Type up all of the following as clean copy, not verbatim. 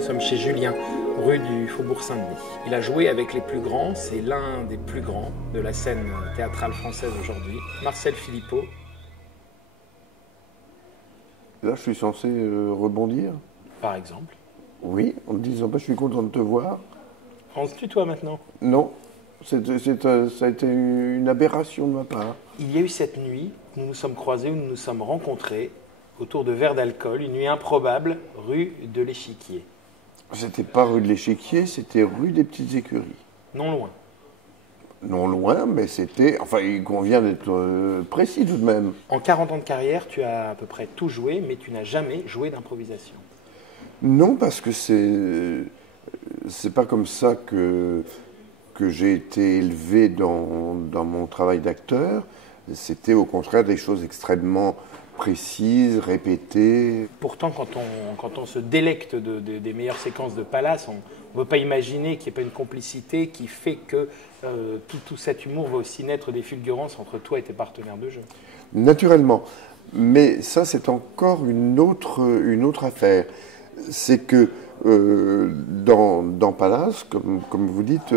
Nous sommes chez Julien, rue du Faubourg Saint-Denis. Il a joué avec les plus grands, c'est l'un des plus grands de la scène théâtrale française aujourd'hui, Marcel Philippot. Là, je suis censé rebondir. Par exemple. Oui, en me disant je suis content de te voir. On se tutoie maintenant. Non, ça a été une aberration de ma part. Il y a eu cette nuit où nous nous sommes croisés, où nous nous sommes rencontrés autour de verres d'alcool, une nuit improbable, rue de l'Échiquier. C'était pas rue de l'Échiquier, c'était rue des Petites Écuries. Non loin. Non loin, mais c'était... Enfin, il convient d'être précis tout de même. En 40 ans de carrière, tu as à peu près tout joué, mais tu n'as jamais joué d'improvisation. Non, parce que c'est pas comme ça que j'ai été élevé dans mon travail d'acteur. C'était au contraire des choses extrêmement précises, répétées. Pourtant, quand on se délecte des meilleures séquences de Palace, on ne peut pas imaginer qu'il n'y ait pas une complicité qui fait que tout cet humour va aussi naître des fulgurances entre toi et tes partenaires de jeu. Naturellement. Mais ça, c'est encore une autre affaire. C'est que dans Palace, comme vous dites,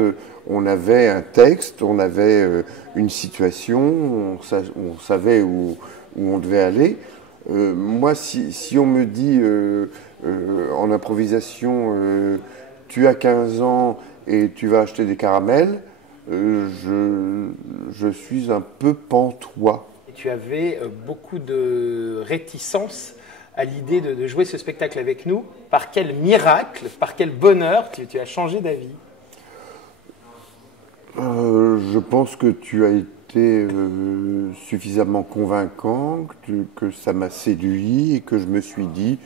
on avait un texte, on avait une situation, on savait où on devait aller. Moi, si on me dit en improvisation, tu as 15 ans et tu vas acheter des caramels, je suis un peu pantois. Et tu avais beaucoup de réticence à l'idée de jouer ce spectacle avec nous. Par quel miracle, par quel bonheur tu as changé d'avis? Je pense que tu as été suffisamment convaincant, que ça m'a séduit et que je me suis dit,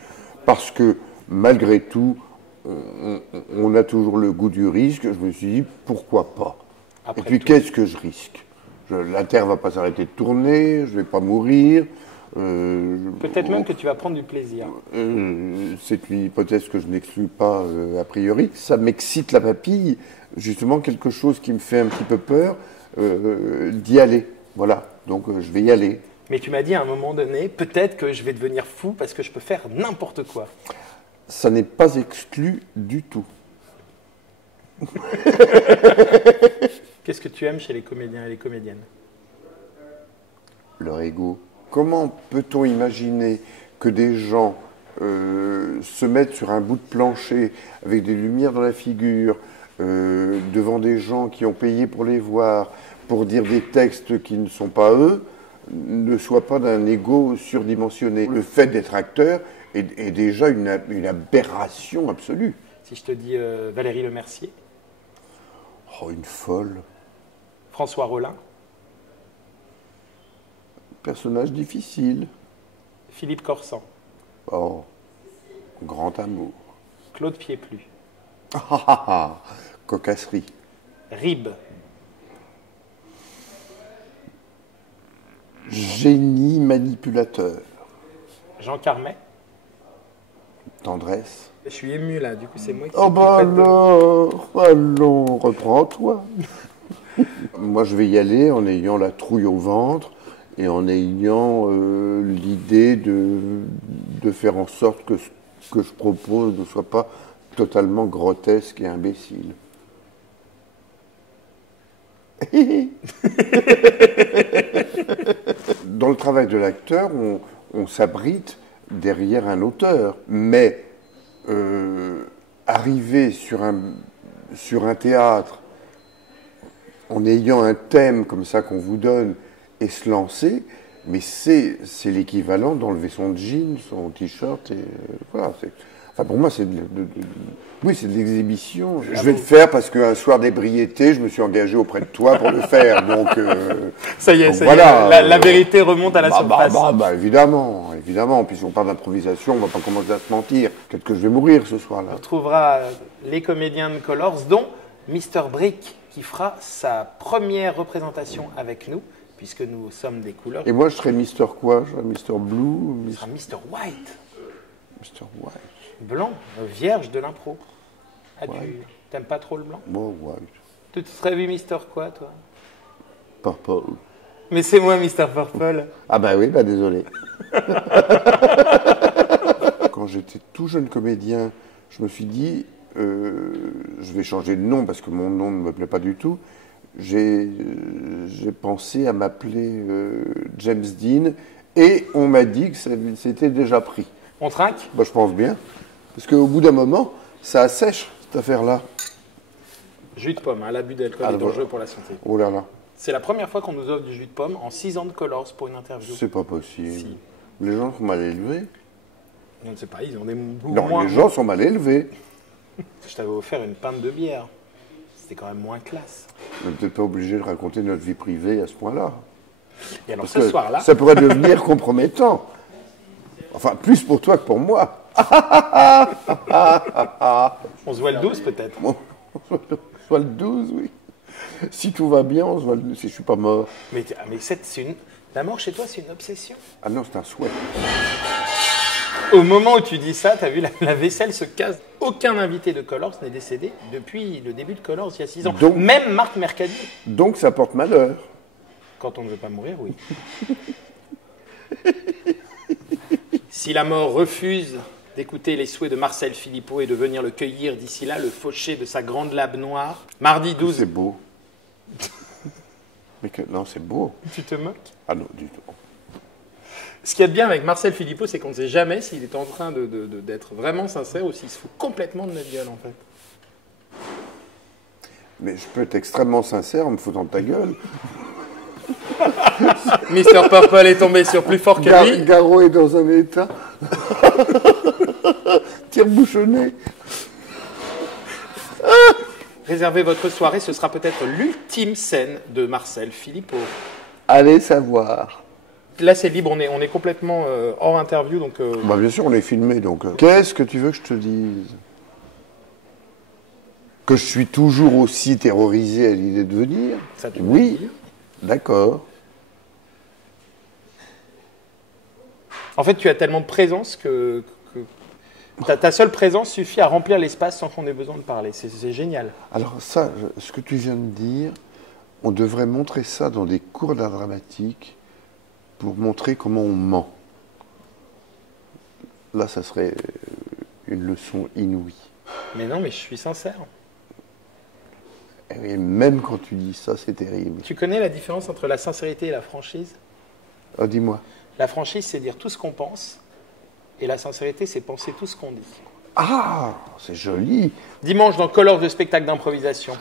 parce que malgré tout, on a toujours le goût du risque, je me suis dit, pourquoi pas? Après et puis tout, qu'est-ce que je risque? La Terre ne va pas s'arrêter de tourner, je ne vais pas mourir. peut-être même que tu vas prendre du plaisir. C'est une hypothèse que je n'exclus pas a priori. Ça m'excite la papille, justement quelque chose qui me fait un petit peu peur, d'y aller. Voilà, donc je vais y aller. Mais tu m'as dit à un moment donné, peut-être que je vais devenir fou parce que je peux faire n'importe quoi. Ça n'est pas exclu du tout. Qu'est-ce que tu aimes chez les comédiens et les comédiennes? Leur ego. Comment peut-on imaginer que des gens se mettent sur un bout de plancher avec des lumières dans la figure, devant des gens qui ont payé pour les voir, pour dire des textes qui ne sont pas eux, ne soient pas d'un ego surdimensionné? Le fait d'être acteur est déjà une aberration absolue. Si je te dis Valérie Lemercier, Oh, une folle. François Rollin, Personnage difficile. Philippe Corsan, Oh, grand amour. Claude Pieplu, Cocasserie. Ribes, Génie manipulateur. Jean Carmet. Tendresse. Je suis ému là, du coup c'est moi qui Oh suis bah plus près de- alors, allons, reprends-toi. Moi je vais y aller en ayant la trouille au ventre et en ayant l'idée de faire en sorte que ce que je propose ne soit pas totalement grotesque et imbécile. Dans le travail de l'acteur, on s'abrite derrière un auteur, mais arriver sur un théâtre en ayant un thème comme ça qu'on vous donne et se lancer, mais c'est l'équivalent d'enlever son jean, son t-shirt, et voilà. Enfin, pour moi, c'est oui, c'est de l'exhibition. Je vais le faire parce qu'un soir d'ébriété, je me suis engagé auprès de toi pour le faire. Donc, Ça y est, donc ça voilà, y est, la vérité remonte à la surface. évidemment, évidemment. Puisqu'on parle d'improvisation, on ne va pas commencer à se mentir. Peut-être que je vais mourir ce soir-là. On retrouvera les comédiens de Colors, dont Mr. Brick, qui fera sa première représentation avec nous, puisque nous sommes des couleurs. Et moi, je serais Mister quoi? Je serais Mister Blue, Ce sera Mr. White, Mister White. blanc, vierge de l'impro. Ah, White. t'aimes pas trop le blanc? Moi, White. Tu te serais vu Mr. quoi, toi? Purple. Mais c'est moi, Mr. Purple. Ah bah oui, bah désolé. Quand j'étais tout jeune comédien, je me suis dit, je vais changer de nom parce que mon nom ne me plaît pas du tout. J'ai pensé à m'appeler James Dean et on m'a dit que c'était déjà pris. On trinque? Bah, je pense bien. Parce qu'au bout d'un moment, ça assèche cette affaire-là. Jus de pomme, hein, l'abus d'alcool est dangereux pour la santé. Oh là là. C'est la première fois qu'on nous offre du jus de pomme en 6 ans de Colors pour une interview. C'est pas possible. Si. Les gens sont mal élevés. On ne sait pas, ils ont des goûts Non, moins... les gens sont mal élevés. Je t'avais offert une pinte de bière. C'était quand même moins classe. On n'est peut-être pas obligé de raconter notre vie privée à ce point-là. Et alors Parce ce que soir-là... ça pourrait devenir compromettant. Enfin, plus pour toi que pour moi. On se voit le 12 peut-être. Bon, on se voit le 12, oui. Si tout va bien, on se voit le 12, si je suis pas mort. Mais la mort chez toi, c'est une obsession. Ah non, c'est un souhait. Au moment où tu dis ça, tu as vu, la vaisselle se casse. Aucun invité de Colors n'est décédé depuis le début de Colors, il y a 6 ans. Donc- Même Marc Mercadi. Donc ça porte malheur. Quand on ne veut pas mourir, oui. Si la mort refuse d'écouter les souhaits de Marcel Philippot et de venir le cueillir d'ici là, le faucher de sa grande lame noire, mardi 12... C'est beau. Mais non, c'est beau. Tu te moques? Ah non, du tout. Ce qu'il y a de bien avec Marcel Philippot, c'est qu'on ne sait jamais s'il est en train d'être vraiment sincère ou s'il se fout complètement de notre gueule, en fait. Mais je peux être extrêmement sincère en me foutant de ta gueule. Mister Purple est tombé sur plus fort que lui. Garot est dans un état. Tire-bouchonné. Réservez votre soirée, ce sera peut-être l'ultime scène de Marcel Philippot. Allez savoir. Là, c'est libre, on est complètement hors interview, donc... Bah, bien sûr, on est filmé, donc... Qu'est-ce que tu veux que je te dise? Que je suis toujours aussi terrorisé à l'idée de venir? Ça, tu peux le Oui, dire. d'accord. En fait, tu as tellement de présence que ta seule présence suffit à remplir l'espace sans qu'on ait besoin de parler. C'est génial. Alors ça, ce que tu viens de dire, on devrait montrer ça dans des cours d'art dramatique pour montrer comment on ment. Là, ça serait une leçon inouïe. Mais non, mais je suis sincère. Et même quand tu dis ça, c'est terrible. Tu connais la différence entre la sincérité et la franchise? Oh, dis-moi. La franchise, c'est dire tout ce qu'on pense, et la sincérité, c'est penser tout ce qu'on dit. Ah, c'est joli. Dimanche, dans Colors de spectacle d'improvisation.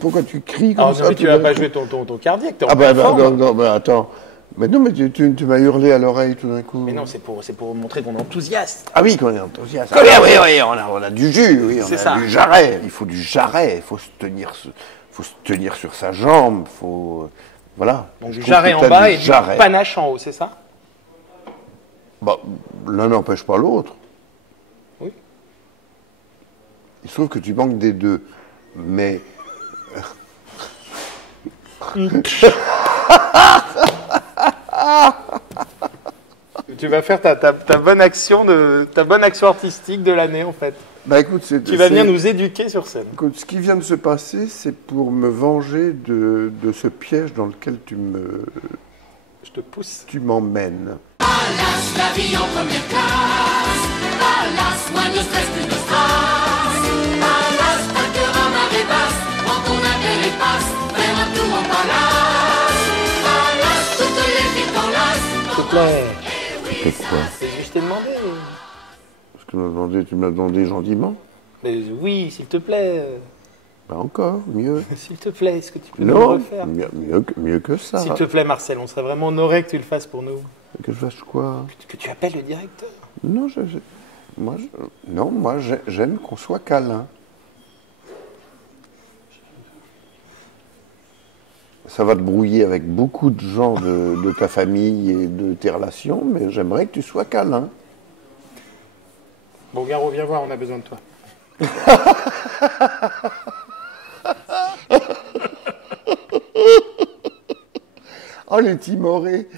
Pourquoi tu cries comme Alors, ça non, mais tu tout vas d'un pas coup jouer ton cardiaque, t'es en Ah pleine forme. non, mais attends. Mais non, mais tu m'as hurlé à l'oreille tout d'un coup. Mais non, c'est pour montrer qu'on est enthousiaste. Ah oui, qu'on est enthousiaste. Colère, Ah, oui, on a du jus, oui, on C'est a ça. du jarret. Il faut du jarret, il faut se tenir sur sa jambe, faut... Voilà. Donc Je du trouve jarret que en t'as bas du et du jarret. panache en haut, c'est ça? Bah, l'un n'empêche pas l'autre. Oui. Il se trouve que tu manques des deux. Mais... Tu vas faire ta bonne action artistique de l'année, en fait. Bah écoute, Tu vas venir nous éduquer sur scène. Écoute, ce qui vient de se passer, c'est pour me venger de ce piège dans lequel Je te pousse. tu m'emmènes. Palace, la vie en première classe. Palace, moins de stress, plus de strass. Palace, pas de cœur à marée basse. Quand ton intérêt passe, faire un tour en palace. Palace, toutes les filles t'enlacent. S'il te plaît. Pourquoi? C'est juste te demander. Parce que tu me l'as demandé gentiment. Mais oui, s'il te plaît. Pas encore, mieux. S'il te plaît, est-ce que tu peux nous le Non, refaire? mieux que ça. S'il te plaît, Marcel, on serait vraiment honoré que tu le fasses pour nous. Que je fasse quoi? Que tu appelles le directeur. Non, moi, j'aime qu'on soit câlin. Ça va te brouiller avec beaucoup de gens de ta famille et de tes relations, mais j'aimerais que tu sois câlin. Bon, Garo, viens voir, on a besoin de toi. Oh, les timorés.